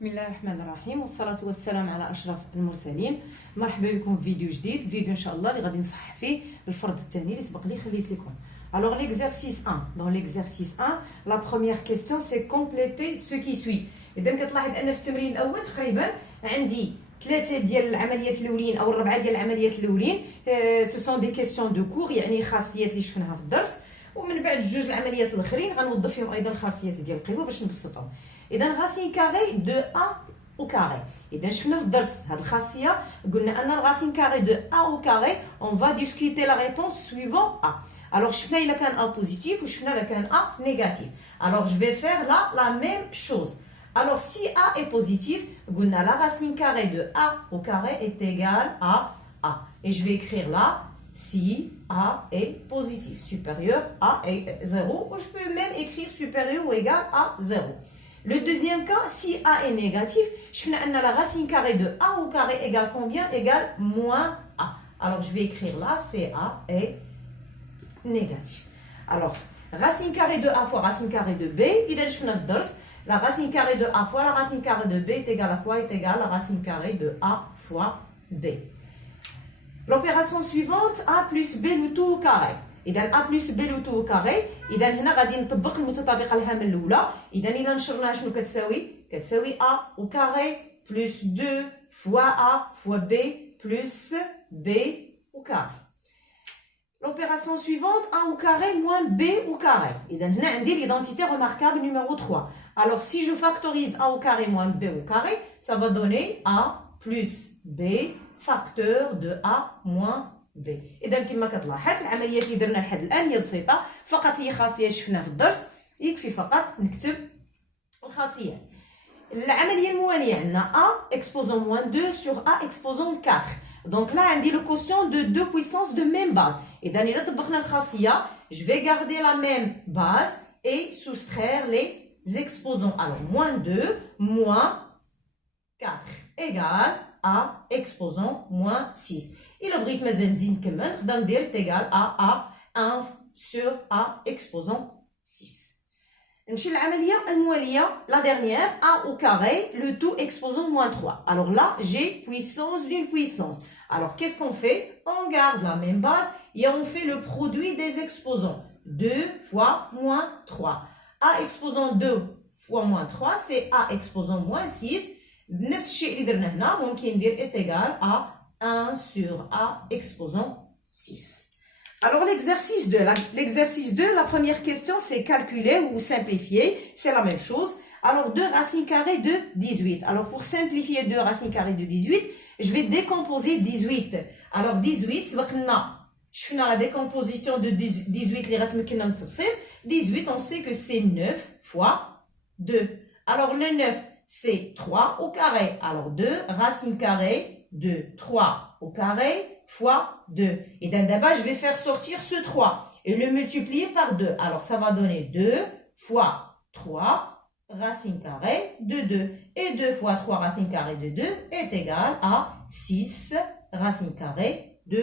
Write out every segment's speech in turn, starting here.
بسم الله الرحمن الرحيم والصلاة والسلام على أشرف المرسلين. مرحبا بكم في فيديو جديد، فيديو إن شاء الله اللي غادي نصحح فيه الفرض الثاني اللي سبق لي خليت لكم. Alors l'exercice 1, dans l'exercice 1, la première question c'est compléter ce qui suit. إذا كتلاحظ أن في التمرين الأول تقريبا عندي ثلاثة ديال العمليات الأولين أو الربعة ديال العمليات الأولين سو سون دي كيسيون دو كور، يعني خاصيات اللي شفناها في الدرس، ومن بعد جوج العمليات الآخرين غنوظف فيهم أيضا خاصيات ديال القوة باش نبسطهم. إذا غاسين كاري دو أ au carré. إذا شفنا في الدرس هذه الخاصية قلنا أن الغاسين كاري دو أ au carré on va discuter la réponse suivant A. Alors شفنا إلا كان A positif وشفنا إلا كان A négatif. Alors je vais faire là la même chose. Alors si A est positif, قلنا la racine carrée de A au carré est égale à A. Et je vais écrire là si A est positif, supérieur à 0, ou je peux même écrire supérieur ou égal à 0. Le deuxième cas, si A est négatif, je fais la racine carrée de A au carré égale combien? Égale moins A. Alors je vais écrire là, CA est négatif. Alors, racine carrée de A fois racine carrée de B, il est la racine carrée de A fois la racine carrée de B est égale à quoi? Est égale à la racine carrée de A fois B. L'opération suivante, A plus B le tout au carré. إذا A plus B le tout au carré. إذا هنا غادي نطبق المتطابقة الهامة الأولى. إذا إلا نشرناها شنو كتساوي؟ كتساوي A au carré plus 2 fois A fois B plus B au carré. L'opération suivante, A au carré moins B au carré. إذا هنا عندي l'identité remarquable numéro 3. Alors si je factorise A au carré moins B au carré, ça va donner A plus B facteur de A moins B. إذا كما كتلاحظ العمليات اللي درنا لحد الآن هي بسيطة، فقط هي خاصية شفنا في الدرس، يكفي فقط نكتب الخاصيات. العملية الموالية عندنا A exposant moins 2 sur A exposant 4. Donc là عندي le quotient de deux puissances de même base. إذا إلا طبقنا الخاصية je vais garder la même base et soustraire les exposants. Alors moins 2 moins 4 égale A exposant moins 6. إلا بغيت مازال نزيد نكمل نقدر ندير égal à 1 sur A exposant 6. نمشي للعملية الموالية la dernière A au carré le tout exposant moins 3. Alors là j'ai puissance d'une puissance. Alors qu'est-ce qu'on fait? On garde la même base et on fait le produit des exposants. 2 fois moins 3. A exposant 2 fois moins 3 c'est A exposant moins 6. نفس الشيء اللي درنا هنا ممكن ندير est égal à 1 sur A exposant 6. Alors l'exercice 2, la première question c'est calculer ou simplifier, c'est la même chose. Alors 2 racines carrées de 18. Alors pour simplifier 2 racines carrées de 18, je vais décomposer 18. Alors 18, c'est je fais la décomposition de 18, 18 on sait que c'est 9 fois 2. Alors le 9 c'est 3 au carré. Alors 2 racine carrée de 3 au carré fois 2. Et d'abord, je vais faire sortir ce 3 et le multiplier par 2. Alors, ça va donner 2 fois 3 racine carrée de 2. Et 2 fois 3 racine carrée de 2 est égal à 6 racine carrée de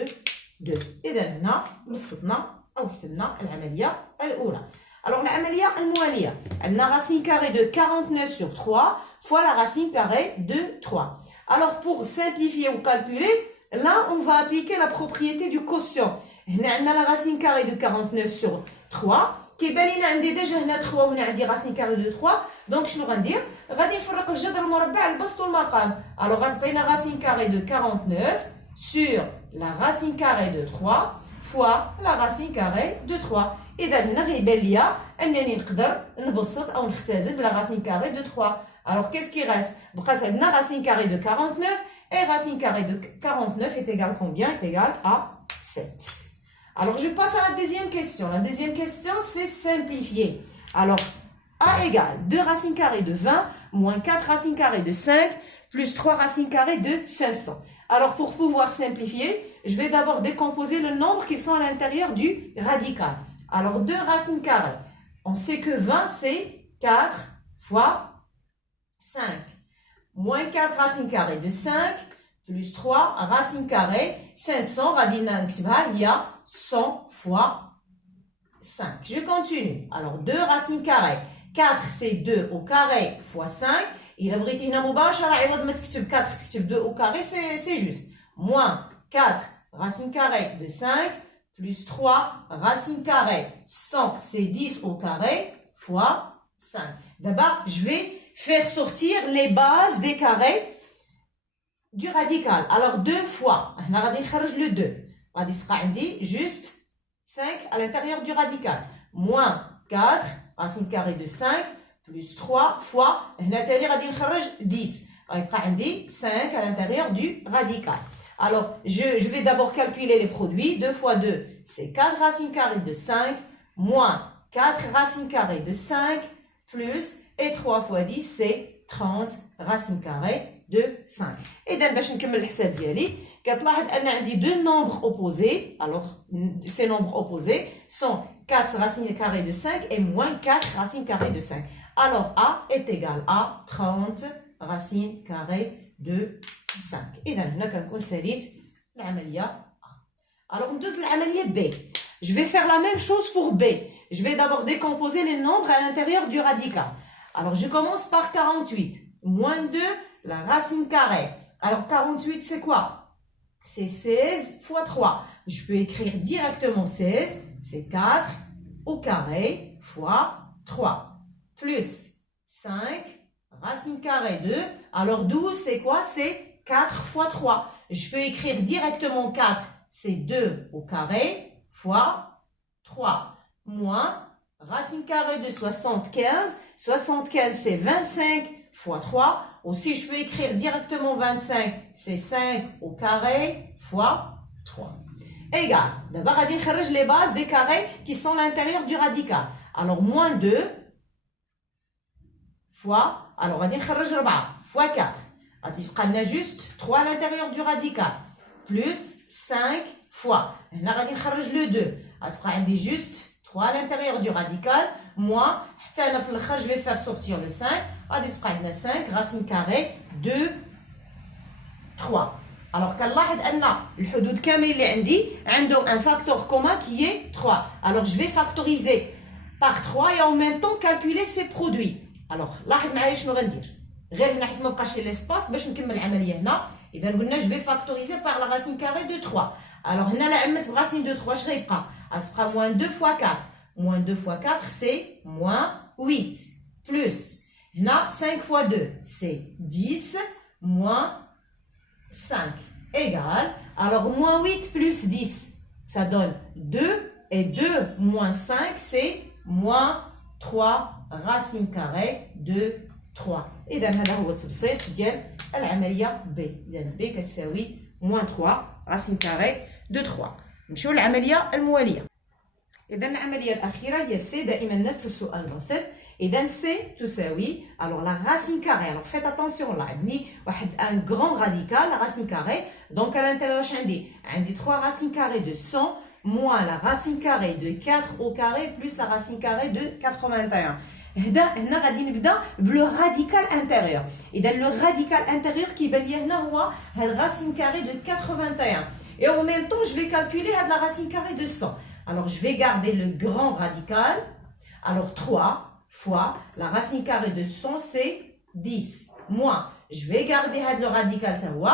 2. إذا هنا بسطنا أو حسبنا العملية الأولى. Alors, l'عملية الموالية. عندنا racine carrée de 49 sur 3 fois la racine carrée de 3. Alors, pour simplifier ou calculer, là, on va appliquer la propriété du quotient. On a la racine carrée de 49 sur 3. Qui بالينا عندي déjà هنا 3 وهنا عندي racine carrée de 3. Donc, شنو غندير؟ غادي نفرق الجذر المربع البسط والمقام. Alors, غتعطينا racine carrée de 49 sur la racine carrée de 3 fois la racine carrée de 3. إذا هنا غيبان ليا أنني نقدر نبسط أو نختزل بلا racine carrée de 3. Alors, qu'est-ce qui reste? La racine carrée de 49 et racine carrée de 49 est égale combien? Est égale à 7. Alors, je passe à la deuxième question. La deuxième question, c'est simplifier. Alors, A égale 2 racines carrées de 20 moins 4 racines carrées de 5 plus 3 racines carrées de 500. Alors, pour pouvoir simplifier, je vais d'abord décomposer le nombre qui sont à l'intérieur du radical. Alors, 2 racines carrées. On sait que 20, c'est 4 fois 5. Moins 4 racines carrées de 5 plus 3 racines carrées 500 radina il y a 100 fois 5. Je continue. Alors 2 racines carrées. 4 c'est 2 au carré fois 5 إلا بغيتي هنا مباشرة عوض ما تكتب 4 تكتب 2 au carré, c'est juste. Moins 4 racine carrée de 5 plus 3 racine carrée 100, c'est 10 au carré fois 5. D'abord, je vais faire sortir les bases des carrés du radical. Alors 2 fois, on va faire le 2. On va dire juste 5 à l'intérieur du radical. Moins 4 racine carrée de 5 plus 3 fois, on va dire 10. On va dire 5 à l'intérieur du radical. Alors, je vais d'abord calculer les produits. 2 fois 2, c'est 4 racines carrées de 5, moins 4 racines carrées de 5, plus, et 3 fois 10, c'est 30 racines carrées de 5. Et donc, باش نكمل الحساب ديالي كتلاحظ ان عندي deux nombres opposés. Alors, ces nombres opposés sont 4 racines carrées de 5 et moins 4 racines carrées de 5. Alors, A est égal à 30 racines carrées de 5. إذا هنا كنكون ساليت العملية A. Alors, ندوز للعملية B. Je vais faire la même chose pour B. Je vais d'abord décomposer les nombres à l'intérieur du radical. Alors, je commence par 48. Moins 2, la racine carrée. Alors, 48, c'est quoi? C'est 16 fois 3. Je peux écrire directement 16. C'est 4 au carré fois 3. Plus 5, racine carrée 2. Alors, 12, c'est quoi? C'est 4 fois 3. Je peux écrire directement 4. C'est 2 au carré fois 3. Moins racine carrée de 75. 75, c'est 25 fois 3. Aussi, je peux écrire directement 25. C'est 5 au carré fois 3. Égal. D'abord, on va dire les bases des carrés qui sont à l'intérieur du radical. Alors, moins 2 fois, alors on va dire 4 fois 4. On a juste 3 à l'intérieur du radical. Plus 5 fois. On va dire le 2. On a juste 3 à l'intérieur du radical. Moins, je vais faire sortir le 5. On a 5 racine carrée de 3. Alors, كنلاحظ أن الحدود كامل اللي عندي عندهم un facteur commun qui est 3. Alors, je vais factoriser par 3 et en même temps calculer ces produits. Alors, لاحظ معايا شنو غندير. غير هنا حيت ما بقاش لي ليسباس باش نكمل العمليه هنا. اذا قلنا je vais factoriser par la racine carrée de 3. Alors هنا لا عمت براسين de 3 اش غيبقى؟ غتبقى moins 2 fois 4. Moins 2 fois 4 c'est moins 8. Plus هنا 5 fois 2 c'est 10 moins 5 égale. Alors moins 8 plus 10 ça donne 2 et 2 moins 5 c'est moins 3 racine carrée de 3. إذا هذا هو التبسيط ديال العملية B. إذا B كتساوي moins 3 racine carrée de 3. نمشيو للعملية الموالية. إذا العملية الأخيرة هي C. دائما نفس السؤال البسيط. إذا C تساوي alors la racine carrée. Alors faites attention là عندي واحد un grand radical la racine carrée. Donc à l'intérieur واش عندي؟ عندي 3 racines carrées de 100 moins la racine carrée de 4 au carré plus la racine carrée de 81. هنا غادي نبدا بلو راديكال انتيريور. اذا لو راديكال انتيريور كيبان لي هنا هو هاد راسين كاري دو 81 et en même temps je vais calculer هاد la racine carrée de 100. Alors je vais garder le grand radical. Alors 3 fois la racine carrée de 100 c'est 10 moins je vais garder هاد le radical تا هو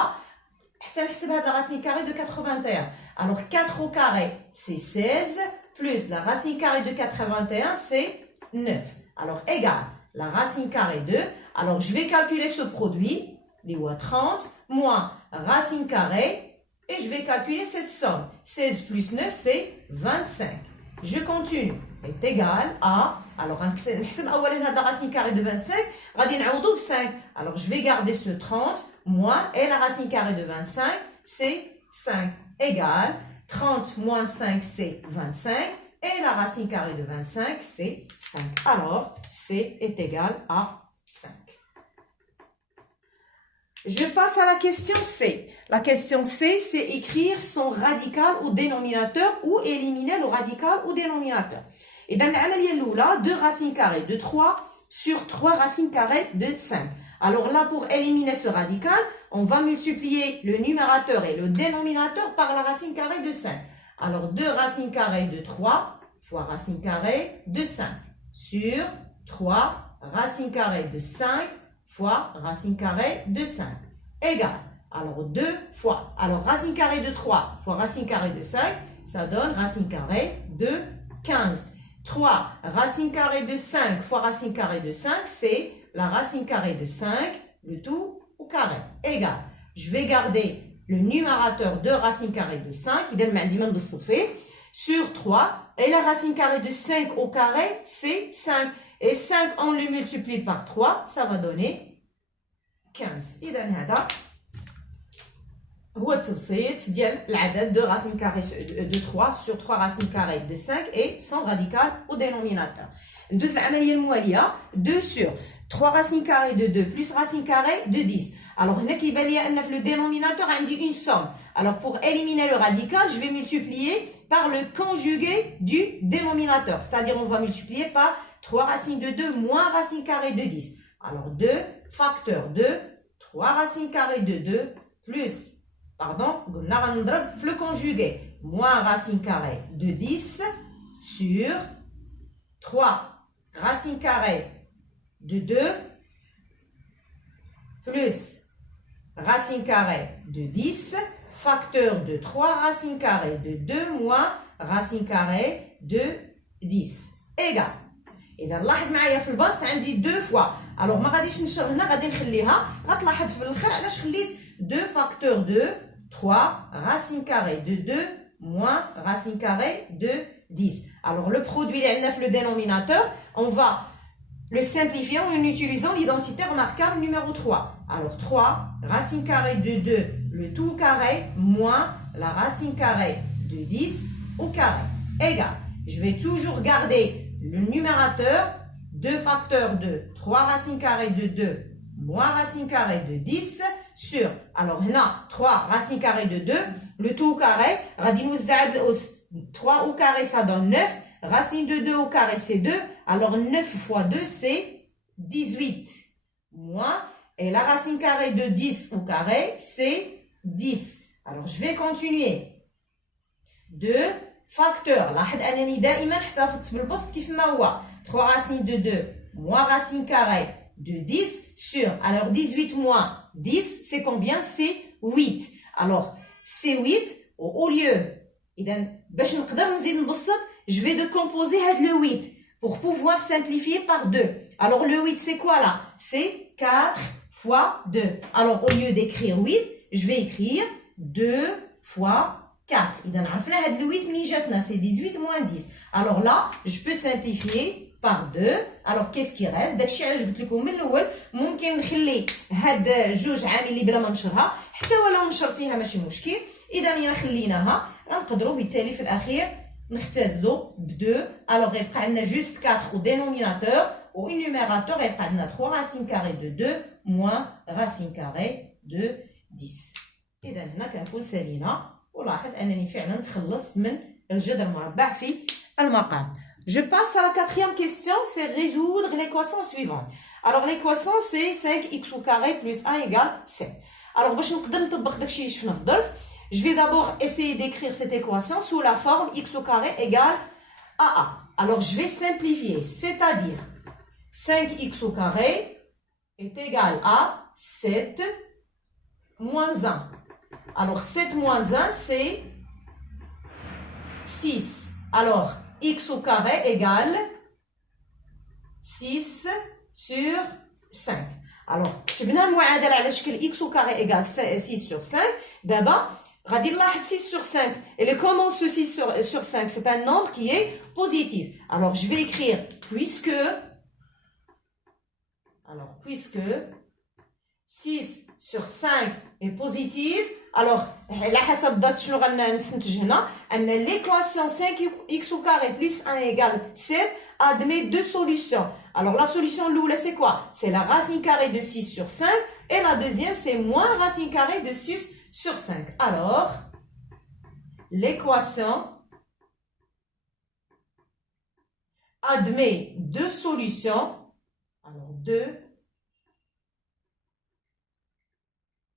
حتى نحسب هاد la racine carrée de 81. Alors 4 au carré c'est 16 plus la racine carrée de 81 c'est 9. Alors, égal, la racine carrée de, alors je vais calculer ce produit, les 30, moins racine carrée, et je vais calculer cette somme. 16 plus 9, c'est 25. Je continue, est égal à, alors, نحسب أولا هذا racine carrée de 25, غادي نعوضو ب 5. Alors, je vais garder ce 30, moins, et la racine carrée de 25, c'est 5, égal, 30 moins 5, c'est 25. Et la racine carrée de 25, c'est 5. Alors, C est égal à 5. Je passe à la question C. La question C, c'est écrire son radical au dénominateur ou éliminer le radical au dénominateur. Et dans l'عملية الأولى, 2 racines carrées de 3 sur 3 racines carrées de 5. Alors là, pour éliminer ce radical, on va multiplier le numérateur et le dénominateur par la racine carrée de 5. Alors, 2 racines carrées de 3 fois racine carrée de 5 sur 3 racine carrée de 5 fois racine carrée de 5 égale. Alors 2 fois. Alors racine carrée de 3 fois racine carrée de 5, ça donne racine carrée de 15. 3 racine carrée de 5 fois racine carrée de 5, c'est la racine carrée de 5, le tout au carré, égale. Je vais garder le numérateur de racine carrée de 5, sur 3, et la racine carrée de 5 au carré, c'est 5. Et 5, on le multiplie par 3, ça va donner 15. إذا هذا هو التبسيط ديال العدد de racine carrée de 3 sur 3 racines carrées de 5 et son radical au dénominateur. ندوز العملية الموالية 2 sur 3 racines carrées de 2 plus racine carrée de 10. Alors هنا كيبان لي ان في le dénominateur عندي une somme. Alors pour éliminer le radical, je vais multiplier par le conjugué du dénominateur. C'est-à-dire on va multiplier par 3 racines de 2 moins racine carrée de 10. Alors 2 facteur 2, 3 racines carrées de 2 plus, pardon, le conjugué, moins racine carrée de 10 sur 3 racine carrée de 2 plus racine carrée de 10 facteur de 3 racine carrée de 2 moins racine carrée de 10 égale. إذا لاحظ معايا في البسط عندي 2 فوا. alors ما غاديش نشر هنا غادي نخليها. غتلاحظ في الاخر علاش خليت 2 facteur 2 3 racine carrée de 2 moins racine carrée de 10. Alors le produit اللي عندنا في le dénominateur, on va le simplifier en utilisant l'identité remarquable numéro 3. Alors 3 racine carrée de 2, le tout au carré, moins la racine carrée de 10 au carré, égale. Je vais toujours garder le numérateur, 2 facteur 2, 3 racine carrée de 2, moins racine carrée de 10, sur, alors là, 3 racine carrée de 2, le tout au carré, 3 au carré ça donne 9, racine de 2 au carré c'est 2, alors 9 fois 2 c'est 18, moins, et la racine carrée de 10 au carré c'est 10. Alors je vais continuer. 2 facteur, لاحظ أنني دائما احتفظت بالبسط كيف ما هو. 3 racine de 2 moins racine carrée de 10 sur, alors 18 moins 10 c'est combien? C'est 8. alors c'est 8 au lieu, إذا باش نقدر نزيد نبسط je vais décomposer le 8 pour pouvoir simplifier par 2. alors le 8 c'est quoi là? C'est 4 fois 2. alors au lieu d'écrire 8 je vais écrire 2 fois 4. إذا عرفنا هاد le 8 منين جاتنا c'est 18 moins 10. alors là je peux simplifier par 2. alors qu'est-ce qui reste؟ داكشي علاش قلت لكم من الاول ممكن نخلي هاد جوج عامل بلا ما نشرها حتى ولو نشرتيها ماشي مشكل. اذا الا خليناها غنقدروا بالتالي في الاخير نختزلوا ب 2. alors غيبقى عندنا juste 4 au dénominateur au numérateur غيبقى عندنا 3 racine carrée de 2 moins racine carrée de 10. اذا هنا كنكون سالينا. ولاحظ انني فعلا تخلصت من الجذر المربع في المقام. Je passe à la quatrième question, c'est résoudre l'équation suivante. Alors l'équation c'est 5x au carré plus 1 égale 7. Alors باش نقدر نطبق داكشي اللي شفنا في الدرس, je vais d'abord essayer d'écrire cette équation sous la forme x au carré égale AA. Alors je vais simplifier, c'est-à-dire 5x au carré est égal à 7 moins 1. Alors 7 moins 1 c'est 6. Alors x au carré égale 6 sur 5. Alors كتبنا المعادله على شكل x au carré égale 6 sur 5. دابا غادي نلاحظ 6 sur 5. Et comment ce 6 sur 5? C'est un nombre qui est positif. Alors je vais écrire puisque 6 sur 5 est positif. Alors على حسب الدرس شنو غنستنتج هنا ان l'équation 5x au carré plus 1 égale 7 admet deux solutions. Alors la solution l'oula c'est quoi? C'est la racine carrée de 6 sur 5 et la deuxième c'est moins racine carrée de 6 sur 5. Alors l'équation admet deux solutions. Alors deux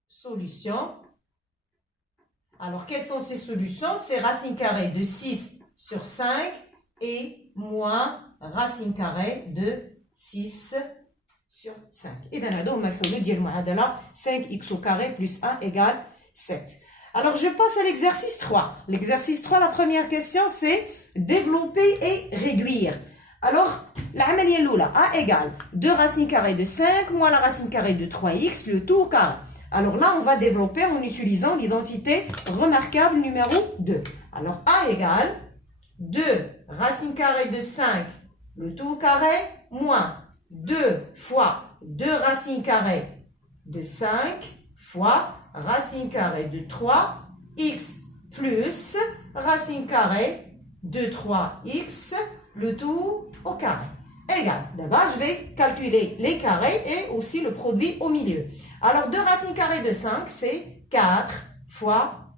solutions. Alors, quelles sont ces solutions? C'est racine carrée de 6 sur 5 et moins racine carrée de 6 sur 5. إذا هادو هما الحلول ديال المعادلة 5x au carré plus 1 égale 7. Alors je passe à l'exercice 3. L'exercice 3, la première question c'est développer et réduire. Alors, العملية الأولى a égale 2 racines carrées de 5 moins la racine carrée de 3x, le tout au carré. Alors là, on va développer en utilisant l'identité remarquable numéro 2. Alors a égale 2 racine carrée de 5, le tout au carré, moins 2 fois 2 racines carrées de 5 fois racine carrée de 3x plus racine carrée de 3x, le tout au carré. Égal. D'abord, je vais calculer les carrés et aussi le produit au milieu. Alors, 2 racines carrées de 5, c'est 4 fois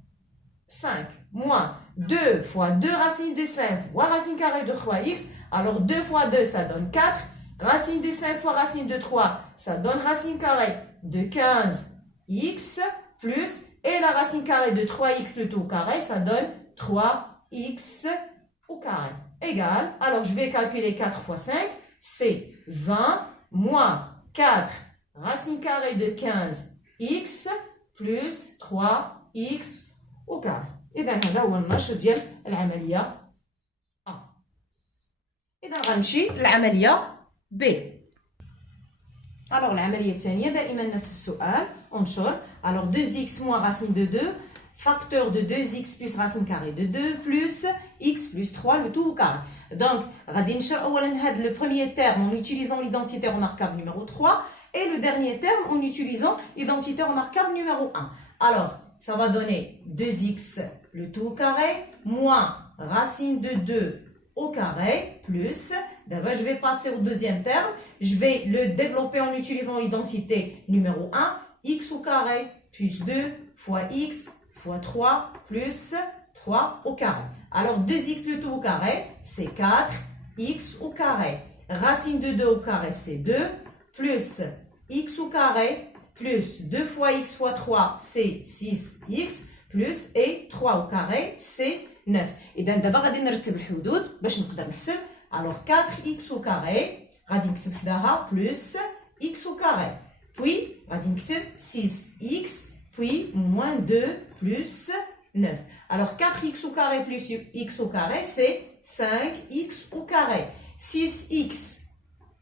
5, moins 2 fois 2 racines de 5 fois racine carrée de 3x. Alors, 2 fois 2, ça donne 4. Racine de 5 fois racine de 3, ça donne racine carrée de 15x plus, et la racine carrée de 3x, le tout au carré, ça donne 3x au carré. Égal, alors je vais calculer 4 fois 5, c'est 20 moins 4 racine carrée de 15x plus 3x au carré. إذا هذا هو النشر ديال العملية A. إذا غنمشي للعملية B. Alors العملية الثانية دائما نفس السؤال، انشر. Alors 2x moins racine de 2, facteur de 2x plus racine carrée de 2 plus x plus 3, le tout au carré. Donc, غادي نشر أولا le premier terme en utilisant l'identité remarquable numéro 3 et le dernier terme en utilisant l'identité remarquable numéro 1. Alors, ça va donner 2x le tout au carré moins racine de 2 au carré plus, d'abord je vais passer au deuxième terme, je vais le développer en utilisant l'identité numéro 1, x au carré plus 2 fois x fois 3 plus 3 au carré. Alors 2x le tout au carré, c'est 4x au carré. Racine de 2 au carré, c'est 2, plus x au carré, plus 2 fois x fois 3, c'est 6x, plus et 3 au carré, c'est 9. إذا دابا غادي نرتب الحدود باش نقدر نحسب. Alors 4x au carré غادي نكتب حداها plus x au carré. Puis غادي نكتب 6x, puis moins 2 plus 9. Alors 4x au carré plus x au carré, c'est 5x au carré. 6x,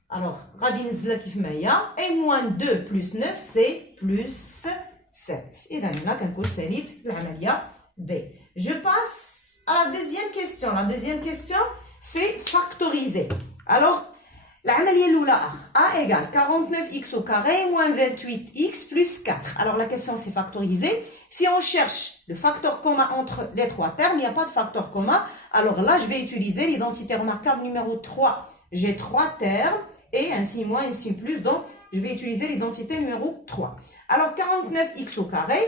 alors غادي ننزلها كيف ما هي, et moins 2 plus 9, c'est plus 7. إذا هنا كنكون ساليت العملية B. Je passe à la deuxième question. La deuxième question, c'est factoriser. Alors, العملية الأولى A égale 49x au carré moins 28x plus 4. Alors, la question, c'est factoriser. Si on cherche le facteur commun entre les trois termes, il n'y a pas de facteur commun. Alors là, je vais utiliser l'identité remarquable numéro 3. J'ai 3 termes et ainsi moins, ainsi plus. Donc, je vais utiliser l'identité numéro 3. Alors, 49x au carré,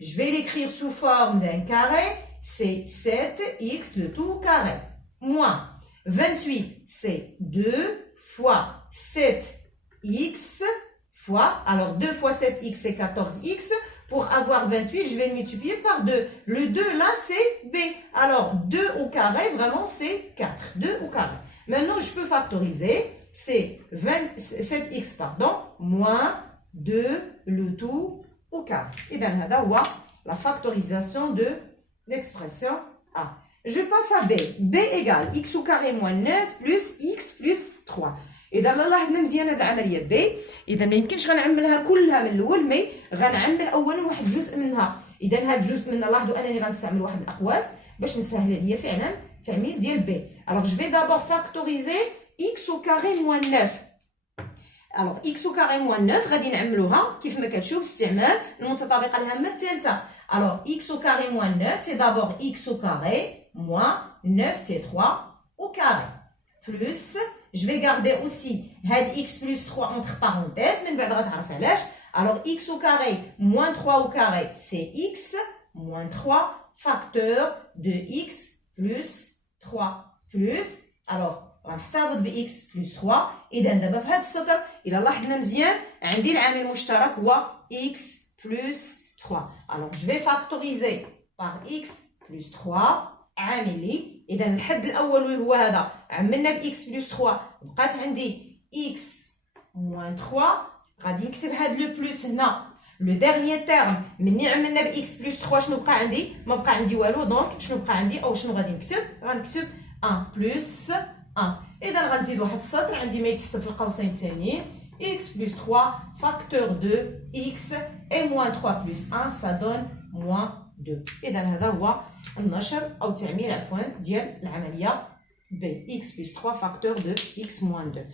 je vais l'écrire sous forme d'un carré. C'est 7x le tout au carré. Moins 28, c'est 2 fois 7x fois, alors 2 fois 7x, c'est 14x. Pour avoir 28, je vais le multiplier par 2. Le 2, là, c'est B. Alors, 2 au carré, vraiment, c'est 4. 2 au carré. Maintenant, je peux factoriser. C'est 7x, pardon, moins 2, le tout au carré. Et dans la factorisation de l'expression A. Je passe à B. B égale x au carré moins 9 plus x plus 3. إذا لاحظنا مزيان هذه العملية B. إذا ما يمكنش غنعملها كلها من الأول، مي غنعمل أولا واحد جزء منها. إذا هذا الجزء منها لاحظوا أنني غنستعمل واحد الأقواس باش نسهل عليا فعلا التعميل ديال B. Alors je vais d'abord factoriser x au carré moins 9. Alors x au carré moins 9 غادي نعملوها كيف ما كتشوف باستعمال المتطابقة الهامة الثالثة. Alors x au carré moins 9 c'est d'abord x au carré moins 9 c'est 3 au carré. Plus, je vais garder aussi x plus 3 entre parenthèses, mais alors x au carré moins 3 au carré, c'est x moins 3 facteur de x plus 3 plus, alors غنحتفظ ب x plus 3. إذا دابا في هذا السطر إلا لاحظنا مزيان عندي العامل المشترك هو x plus 3. Alors je vais factoriser par x plus 3 عاملي. إذا الحد الأول هو هذا، عملنا ب x plus 3 بقات عندي x moins 3. غادي نكتب هاد لو بلوس هنا لو ديرنيي تيرم مني عملنا ب x بلس 3 شنو بقى عندي؟ ما بقى عندي والو دونك شنو بقى عندي او شنو غادي نكتب؟ غنكتب 1 بلس 1. اذا غنزيد واحد السطر عندي ما يتحسب في القوسين الثانيين x بلس 3 فاكتور دو x et moins 3 plus 1 ça donne moins 2. اذا هذا هو النشر او التعميل عفوا ديال العمليه b x plus 3 facteur de x moins 2.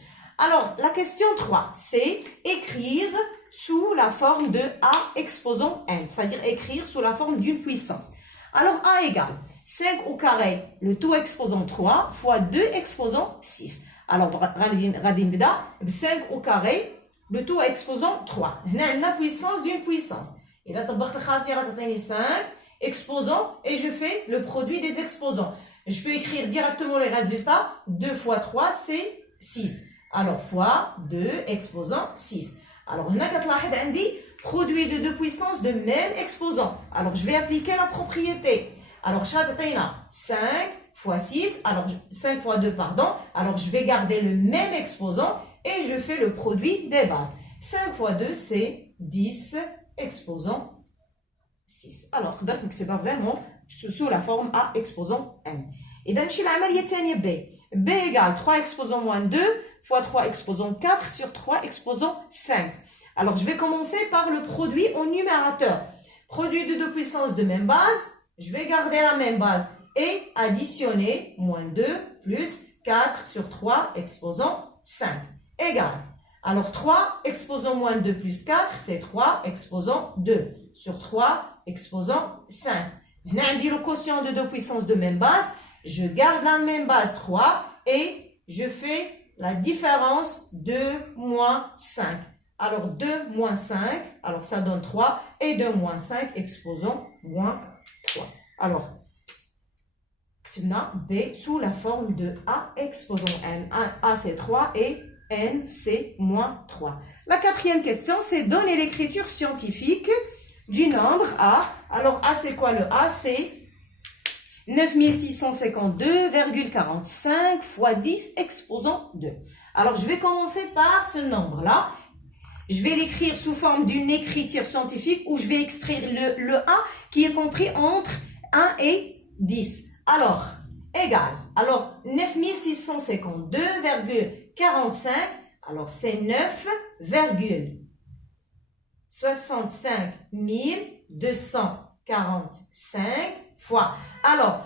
Alors, la question 3, c'est écrire sous la forme de a exposant n, c'est-à-dire écrire sous la forme d'une puissance. Alors, a égale 5 au carré, le tout exposant 3, fois 2 exposant 6. Alors, غادي نبدا ب 5 au carré, le tout exposant 3. هنا عندنا puissance d'une puissance. إلا طبقت الخاصية غتعطيني 5 exposants et je fais le produit des exposants. Je peux écrire directement les résultats. 2 fois 3, c'est 6. Alors, fois 2 exposant 6. Alors, هنا كتلاحظ عندي produit de deux puissances de même exposant. Alors, je vais appliquer la propriété. Alors, شاتعطينا 5 fois 6. Alors, 5 fois 2, pardon. Alors, je vais garder le même exposant et je fais le produit des bases. 5 fois 2, c'est 10 exposant 6. Alors, قدرت نكتبها vraiment sous la forme A exposant n. Et donc, je l'عملية الثانية B. B égale 3 exposant moins 2 fois 3 exposant 4 sur 3 exposant 5. Alors, je vais commencer par le produit au numérateur. Produit de deux puissances de même base. Je vais garder la même base et additionner moins 2 plus 4 sur 3 exposant 5. Égal. Alors, 3 exposant moins 2 plus 4, c'est 3 exposant 2 sur 3 exposant 5. Là, on dit le quotient de deux puissances de même base. Je garde la même base 3 et je fais la différence 2 moins 5. Alors 2 moins 5, alors ça donne 3 et 2 moins 5 exposant moins 3. Alors, B sous la forme de A exposant n. A c'est 3 et n c'est moins 3. La quatrième question, c'est donner l'écriture scientifique du nombre A. Alors A c'est quoi le A? C'est 9652,45 fois 10 exposant 2. Alors, je vais commencer par ce nombre-là. Je vais l'écrire sous forme d'une écriture scientifique où je vais extraire le A qui est compris entre 1 et 10. Alors, égal. Alors, 9652,45. Alors, c'est 9,65 245 fois. Alors,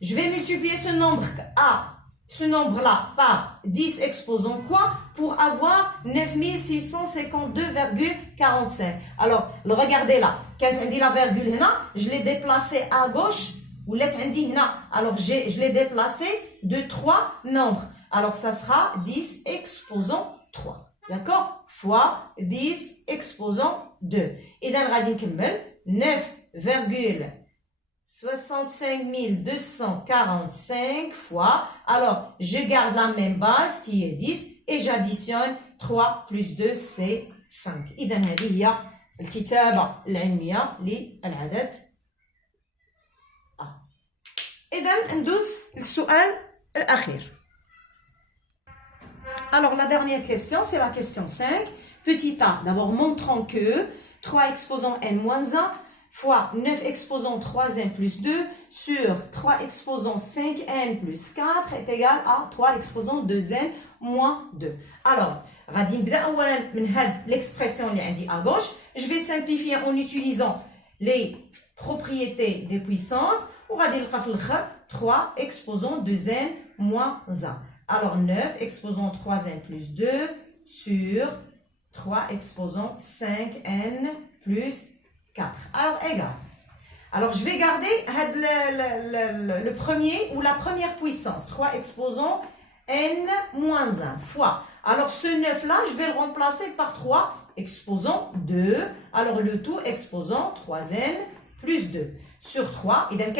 je vais multiplier ce nombre A, ce nombre-là, par 10 exposant quoi pour avoir 9652,45. Alors, regardez là. Quand on dit la virgule là, je l'ai déplacé à gauche. Ou là, on dit là. Alors, je l'ai déplacé de 3 nombres. Alors, ça sera 10 exposant 3. D'accord? Fois 10 exposant 2. Et dans le radin Kimbel, 9,65 245 fois. Alors, je garde la même base qui est 10 et j'additionne 3 plus 2, c'est 5. إذا هذه هي الكتابة العلمية للعدد A. إذا ندوز للسؤال الأخير. Alors, la dernière question, c'est la question 5. Petit a, d'abord montrant que 3 exposant n-1 fois 9 exposant 3n plus 2 sur 3 exposant 5n plus 4 est égal à 3 exposant 2n moins 2. Alors, l'expression à gauche, je vais simplifier en utilisant les propriétés des puissances. On va dire 3 exposant 2n moins 1. Alors, 9 exposant 3n plus 2 sur 3 exposant 5n plus 4. Alors, égal. Alors, je vais garder le premier ou la première puissance. 3 exposant n moins 1 fois. Alors, ce 9-là, je vais le remplacer par 3 exposant 2. Alors, le tout exposant 3n plus 2 sur 3. Et donc,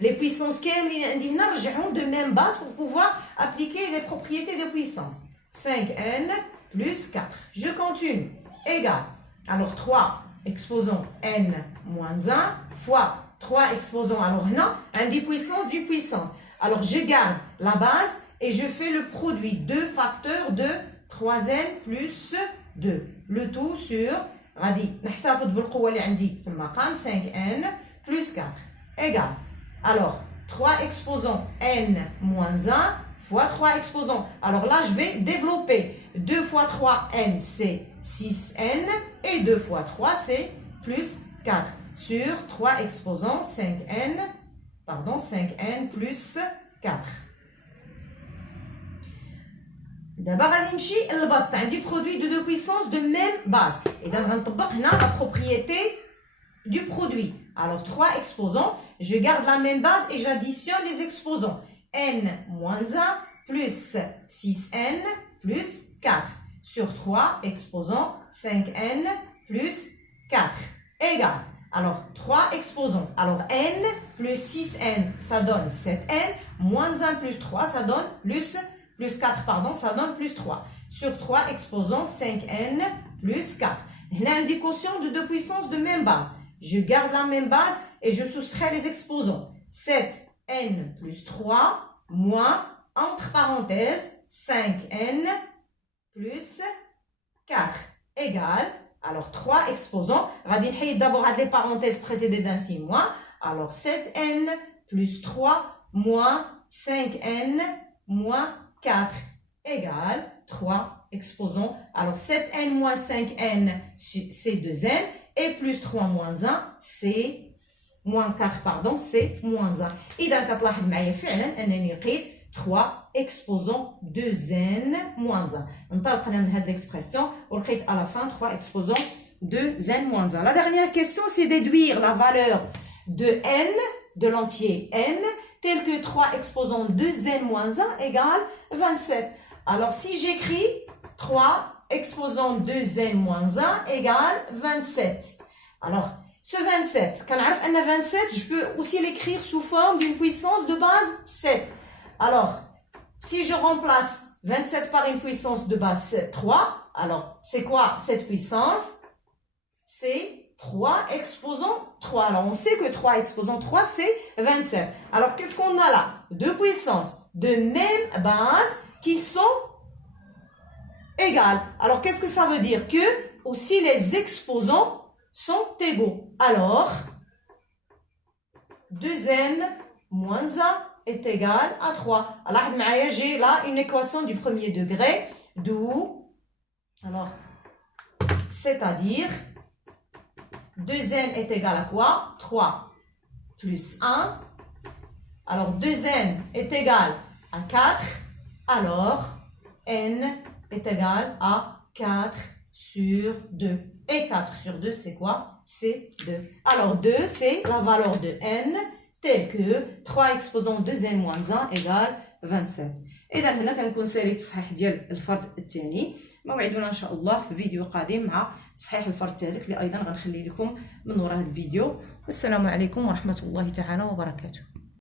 les puissances de même base pour pouvoir appliquer les propriétés de puissance. 5n plus 4. Je continue. Égal. Alors, 3 exposant n moins 1 fois 3 exposant, alors non, un des puissances du puissance. Alors, je garde la base et je fais le produit 2 facteurs de 3n plus 2. Le tout sur, غادي نحتفظ بالقوة اللي عندي في المقام 5n plus 4 égale. Alors, 3 exposants n moins 1 fois 3 exposants. Alors là, je vais développer. 2 fois 3n, c'est 6n. Et 2 fois 3, c'est plus 4. Sur 3 exposants, 5n plus 4. D'abord, le base du produit de deux puissances de même base. Et dans la propriété du produit. Alors, 3 exposants, je garde la même base et j'additionne les exposants. n moins 1 plus 6n plus 4. Sur 3 exposants, 5n plus 4 égale. Alors, 3 exposants. Alors, n plus 6n, ça donne 7n. Moins 1 plus 3, ça donne plus 4, pardon, ça donne plus 3. Sur 3 exposants, 5n plus 4. Là, un des quotients de deux puissances de même base. Je garde la même base et je soustrais les exposants. 7n plus 3 moins, entre parenthèses, 5n plus 4 égale. Alors, 3 exposants. On d'abord les parenthèses précédées d'un signe moins. Alors, 7n plus 3 moins 5n moins 4 égale 3 exposants. Alors, 7n moins 5n, c'est 2n. Et plus 3 moins 1, c'est moins 4, pardon, c'est moins 1. Et donc, كتلاحظ معايا فعلا أنني لقيت 3 exposants 2n moins 1. انطلقنا من هذه l'expression ولقيت à la fin 3 exposants 2n moins 1. La dernière question, c'est déduire la valeur de n, de l'entier n, tel que 3 exposants 2n moins 1 égale 27. Alors, si j'écris 3 exposant 2n moins 1 égale 27. Alors, ce 27, quand on sait 27, je peux aussi l'écrire sous forme d'une puissance de base 7. Alors, si je remplace 27 par une puissance de base 7, 3, alors c'est quoi cette puissance? C'est 3 exposant 3. Alors, on sait que 3 exposant 3, c'est 27. Alors, qu'est-ce qu'on a là? Deux puissances de même base qui sont égales. Alors, qu'est-ce que ça veut dire? Que aussi les exposants sont égaux. Alors, 2n moins 1 est égal à 3. Alors, j'ai là une équation du premier degré, d'où, alors, c'est-à-dire, 2n est égal à quoi? 3 plus 1. Alors, 2n est égal à 4. Alors, n est égal à 4 sur 2. Et 4 sur 2, c'est quoi? C'est 2. Alors, 2, c'est la valeur de n, telle que 3 exposants 2n moins 1 égale 27. إذا هنا كنكون ساليت التصحيح ديال الفرض الثاني. موعدنا إن شاء الله في فيديو قادم مع تصحيح الفرض الثالث اللي أيضا غنخلي لكم من وراء هذا الفيديو. والسلام عليكم ورحمة الله تعالى وبركاته.